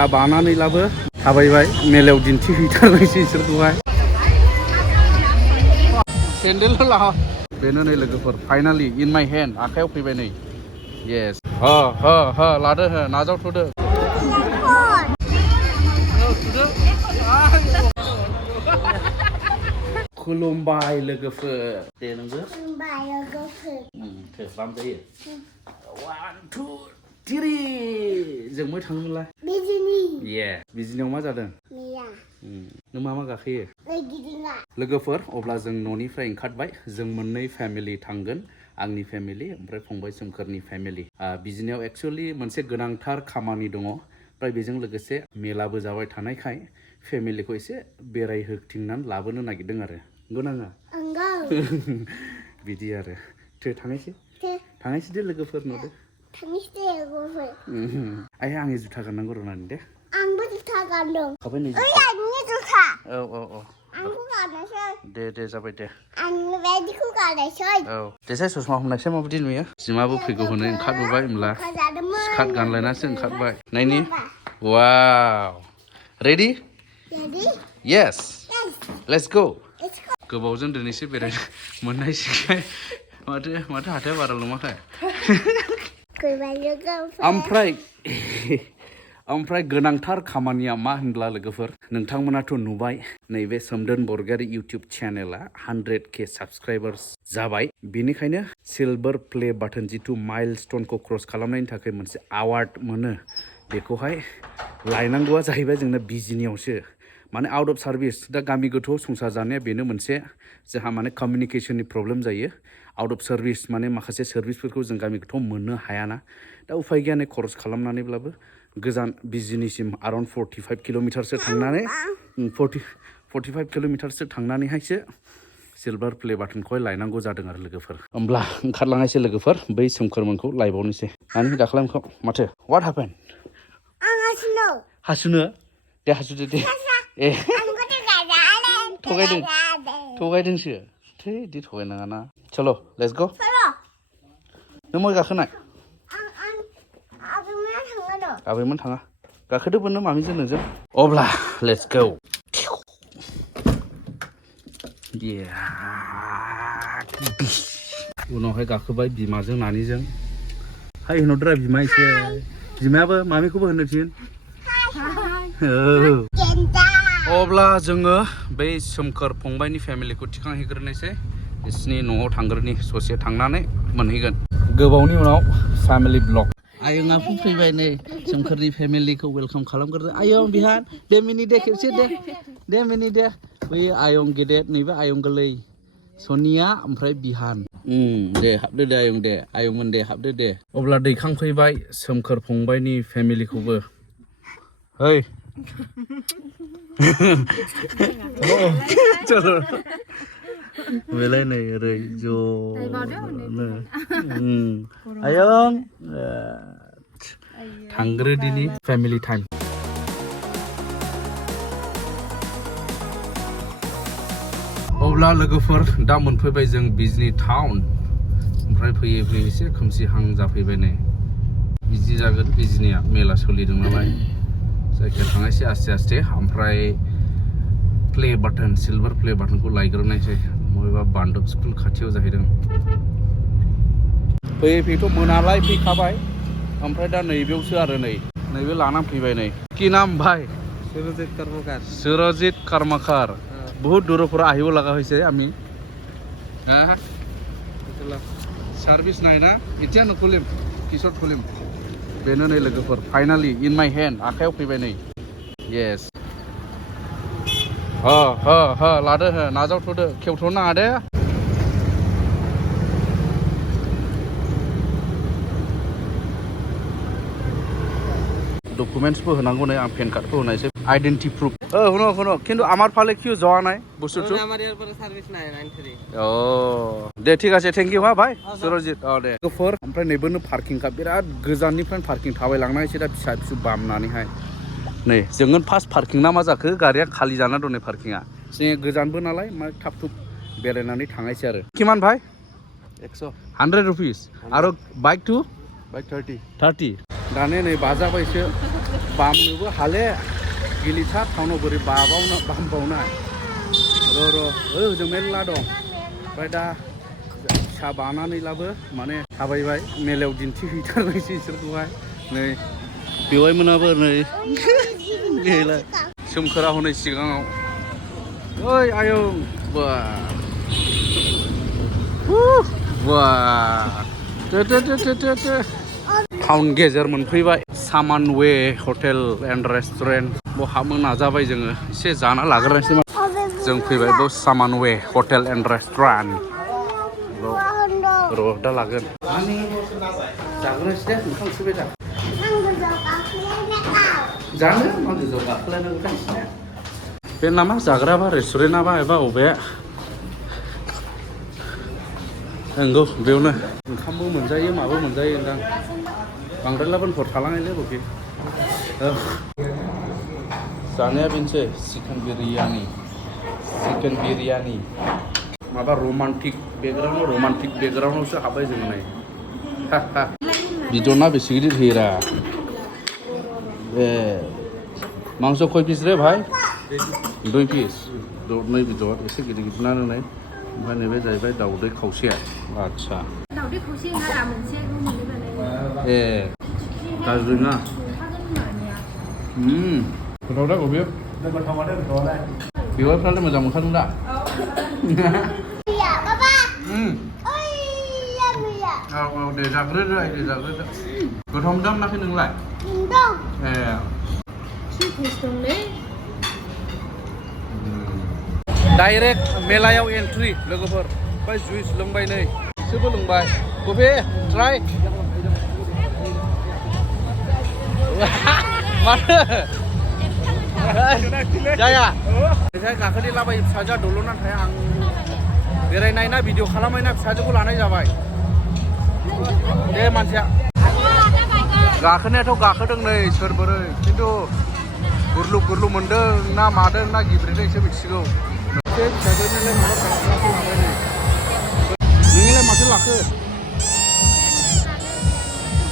Pisa Bana नै लाबो थाबायबाय मेलायाव दिन्थिहैथारनोसै इसोरखौहाय सेन्देल ला बेनो नै लोगोफोर फाइनालि इन माय हेन्ड आखायाव फैबाय नै येस लादो नाजावथ'दो खुलुमबाय लोगोफोर दे नोंबो खुलुमबाय लोगोफोर थोस्लाम जायो 1 2 3 जों मै थाङोमोनलाय बिजिनि बिजिनियाव मा जादों मिया नों मा गाखोयो गिदिङा लोगोफोर अब्ला जों न'निफ्राय ओंखारबाय जों मोननै फेमिलि थांगोन आंनि फेमिलि ओमफ्राय फंबाय सोमखोरनि फेमिलि बिजिनियाव एक्चुअली मोनसे गोनांथार खामानि दङ ओमफ्राय बेजों लोगोसे मेलाबो जाबाय थानायखाय फेमिलिखौ एसे बेरायहोथिंनानै लाबोनो नागिरदों आरो नंगौ बिदि आरो थांनायसै दे लोगोफोर नुदो थांनायसै दे लोगोफोर आइ आंनि जुथा गाननांगौ रनानै दे आंबो जुथा गानदों खाबाय नै आंनि जुथा औ आंखौ गाननोसै दे जाबाय दे आं बायदिखौ गाननोसै देसाय ससमा हमनायसै माबायदि नुयो जिमाबो फैगौ होनो ओंखारबोबाय होमब्ला स्कार्ट गानलायनासो ओंखारबाय नायनि वाव रेडि येस लेट्स गो गोबावजों दिनैसो बेरायनो मोननायसैखाय माथो हाथाया बारा लङाखाय ओमफ्राय गोनांथार खामानिया मा होनब्ला लोगोफोर नोंथांमोनाथ' नुबाय नैबे सोमदोन बरगयारी इउटिउब चेनेला 100K साबस्क्राइबार्स जाबाय बेनिखायनो सिलभार प्ले बाटन जिथु माइलस्टोनखौ क्रस खालामनायनि थाखाय मोनसे अवार्ड मोनो बेखौहाय लायनांगौआ जाहैबाय जोंना बिजिनियावसो माने आउट अफ सार्भिस दा गामि गोथौ संसार जानाया बेनो मोनसे जोंहा माने कमिउनिकेशननि प्रब्लेम जायो आउट अफ सार्भिस माने माखासे सार्भिसफोरखौ जों गामि गोथौ मोननो हायाना दा उफाय गैया नै खरस खालामनानैब्लाबो गोजान बिजिनिसिम अराउन्ड 45 किल'मिटारसो थांनानै 45 किल'मिटारसो थांनानैहायसो सिलभार प्ले बाटनखौहाय लायनांगौ जादों आरो लोगोफोर होमब्ला ओंखारलांनायसै लोगोफोर बै सोमखोरमोनखौ लायबावनोसै नानि दाखालामखौ माथो व्हाट हेपेन आं हासुनो दे हासुदो दे थगायदोंसो थै दि थगायनाङा ना चलो लेट्स गो नों मा गाखोनाय आबैमोन थाङा गाखोदोबोनो मामिजों नोंजों अब्ला लेट्स गो उनावहाय गाखोबाय बिमाजों नानिजों हाय होनहरदोरा बिमा एसे बिमायाबो मामिखौबो होननो थिन अब्ला जोङो बै सोमखोर फंबायनि फेमिलिखौ थिखांहैग्रोनोसै बिसिनि न'आव थांग्रोनि ससे थांनानै मोनहैगोन गोबावनि उनाव फेमिलि ब्लग आयं आफु फैबाय नै सोमखोरनि फेमिलिखौ वेलकाम खालामग्रोदो आयं बिहान दे मिनि दे खेबसे दे मिनि दे बै आयं गेदेर नैबे आयं गोरलै सनिया ओमफ्राय बिहान दे हाबदो दे आयंमोन दे हाबदो दे अब्ला दैखांफैबाय सोमखोर फंबायनि फेमिलिखौबो है चलो बेलाय नै ओरै ज'नो आयं थांग्रो दिनि फेमिलि टाइम अब्ला लोगोफोर दा मोनफैबाय जों बिजनि टाउन ओमफ्राय फैयै एसे खोमसिहां जाफैबाय नै बिजि जागोन बिजनिया मेला सोलिदों नालाय जायखिया थांनायसै आस्ते ओमफ्राय प्ले बाटन सिलभार प्ले बाटनखौ लायग्रोनायसै बबेबा बान्दब स्कुल खाथियाव जाहैदों फैयैथ' मोनालाय फैखाबाय ओमफ्राय दा नैबेयावसो आरो नैबे लानानै फैबाय नै कि नाम भाई सुरजित कर्मकार बहुत दूर पर আহিব লগা হৈছে আমি सार्भिस नाय ना এতিয়া नुखुलिम पिছত खुलिम बेनो नै लोगोफोर फाइनालि इन माय हेन्ड आखायाव फैबाय नै येस लादो नाजावथ'दो खेवथ'नो नाङा दे डकुमेन्ट्सबो होनांगौ नै आं पेन कार्डबो होनायसै आइडेन्टिटी प्रुफ শুনো কিন্তু আমার ফালে কিউ যাওয়া নাই বস্তুটো আমার ইয়ার পরে সার্ভিস নাই 93 ও দে ঠিক আছে थैंक इउ हा भाई सुरजित दे गोफोर ओमफ्राय नैबोनो पार्किं का बिराद गोजाननिफ्राय पार्किं थाबाय लांनायसै दा फिसा फिसौ बामनानैहाय नै जोङो फार्स्ट पार्किं ना मा जाखो गारिया खालि जाना दं नै पार्किंआ जों गोजानबो नालाय मा थाब थुब बेरायनानै थांनायसै आरो किमान भाई 100 रुपीस आरो बाइक टु बाइक 30 दाने नै बाजाबायसो बामनोबो हाले गिलिथार टाउनाव बोरै बामबावनाय र' जों मेरला दं ओमफ्राय दा फिसा बानानैलाबो माने थाबायबाय मेलायाव दिन्थिहैथारनोसै इसोरखौहाय नै बेवाइ मोनाबो नै गैला सोमखोरा हनै सिगाङाव ओइ आयौ बा टाउन गेजेर मोनफैबाय सामानवे हटेल एन्ड रेस्टुरेन्ट बाव हाबनो नाजाबाय जोङो एसे जाना लाग्रोनोसै जों फैबाय बाव सामानवे हटेल एन्ड रेस्टुरेन्ट र' दा लागोन जाग्रोनोसै दे ओंखाम उखैबाय दा जानो मा गोजौआव गाखोलायनांगौ नोंसिना बे नामा जाग्राबा रेस्टुरेन्टआबा एबा अबे नंगौ बेयावनो ओंखामबो मोनजायो माबो मोनजायो नोंथां बांद्राय लाबोनफोर थालांनायलै बखि जानाया बेनोसै चिकेन बिरियानि माबा रमान्टिक बेकग्राउन्डआवसो हाबबाय जों नै बिदना बेसे गिदिर होयोरा ए मांस खय पिस रे भाई 2 पिस नै बिदर एसे गिदिर गिदिरानो नै ओमफ्राय नैबे जाहैबाय दाउदै खावसे आदसा दाउदै खावसे नङा मोनसे ए गाज्रि ना गोथाव दा बेयो बेवाइफ्रालाय मोजां मोनखादों दा औ दे जाग्रोदो गोथाव मोनदों मोनाखै नोंलाय ए डाइरेक्ट मेलायाव एन्ट्रि लोगोफोर ओमफ्राय जुइस लोंबाय नै बिसोरबो लोंबाय बबे ट्राइ माथो जाया ओरैहाय गाखोदेरलाबायो फिसाजोआ दल'ना थाया आं बेरायनाय ना भिडिअ खालामनाय ना फिसाजोखौ लानाय जाबाय दे मानसिया गाखोनायाथ' गाखोदों नै सोर बोरै खिन्थु गुरलु मोनदों ना मादों ना गिब्रेदों एसे मिथिगौ फिसाजोनिलाय माबा गाखोनासो लाबाय नै नोंलाय माथो लाखो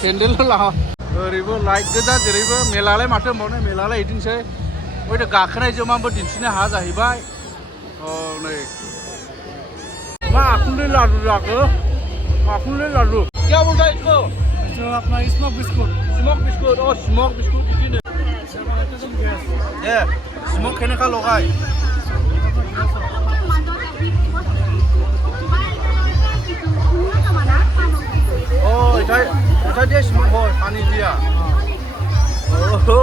सेन्देल ला ओरैबो लाइट गोजा जेरैबो मेलालाय माथो होनबावनो मेलालाय बिदिनोसै ओमफ्राय गाखोनाय जोमाबो दिन्थिनो हाया जाहैबाय औ नै मा आखुन्दै लादु जाखो आखुन्दै लादु क्या बोलता है इसको जो अपना स्मोक बिस्कुट और स्मोक बिस्कुट इसीने ये स्मोक खाने का लगाय ओ इधर दे स्मोक हो पानी दिया ओहो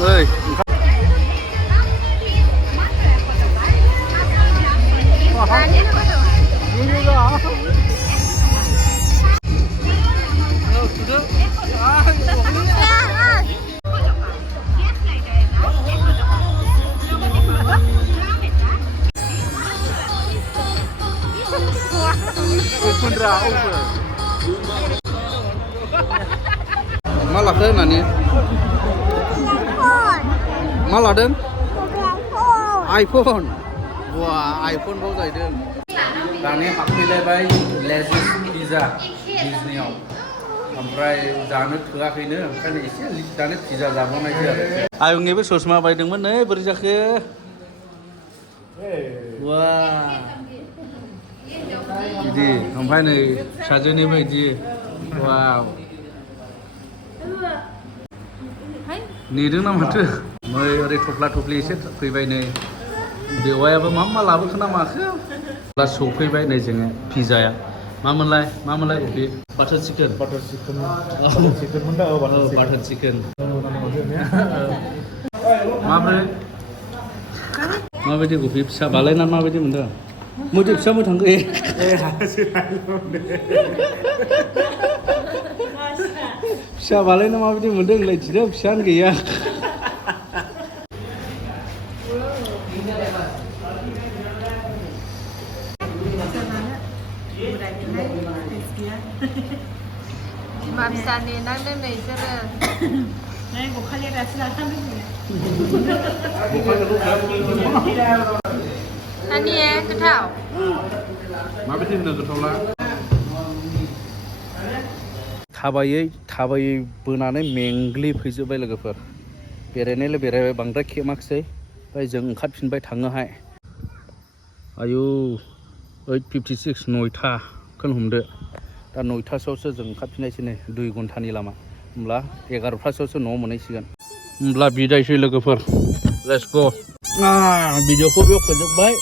नै मा लाखो नानि मा लादों आइफन वा आइफन बाव जाहैदों दानि हाबफैलायबाय लेजिस पिज्जा डिजनियाव ओमफ्राय जानो थोआखैनो ओंखायनो एसे दानो पिज्जा जाबावनायसै आरो आयंनिबो ससमा बायदोंमोन नै बोरै जाखो वा बिदि ओमफ्राय नै फिसाजोनिबो बिदि वाव नेदों ना माथो नै ओरै थफ्ला थफ्लि एसे फैबाय नै बेवायाबो मा लाबोखो ना माखो दा सौफैबाय नै जोङो पिज्जाया मामोनलाय बे बाटार चिकेन बाटार चिकेन माबायदि गफि फिसा बालायना माबायदि मोनदों मोदै फिसा थांगो फिसा बालायना माबायदि मोनदों होनलाय थिदों फिसायानो गैया मा फिसा नेनांदों नै बिसोरो बखालि रासि नानिया गोथाव माबायदि होनो गोथावला थाबायै बोनानै मेंग्लिफैजोब्बाय लोगोफोर बेरायनायलाय बेरायबाय बांद्राय खेमाखिसै ओमफ्राय जों ओंखारफिनबाय थाङोहाय आयु 8:56 9थाखौनो हमदो दा 9थासोआवसो जों ओंखारफिननायसै नै 2 घन्टानि लामा होमब्ला 11थासोआवसो न'आव मोनहैसिगोन होमब्ला बिदायसै लोगोफोर लेट्स ग' भिडिअखौ बेयाव फोजोबबाय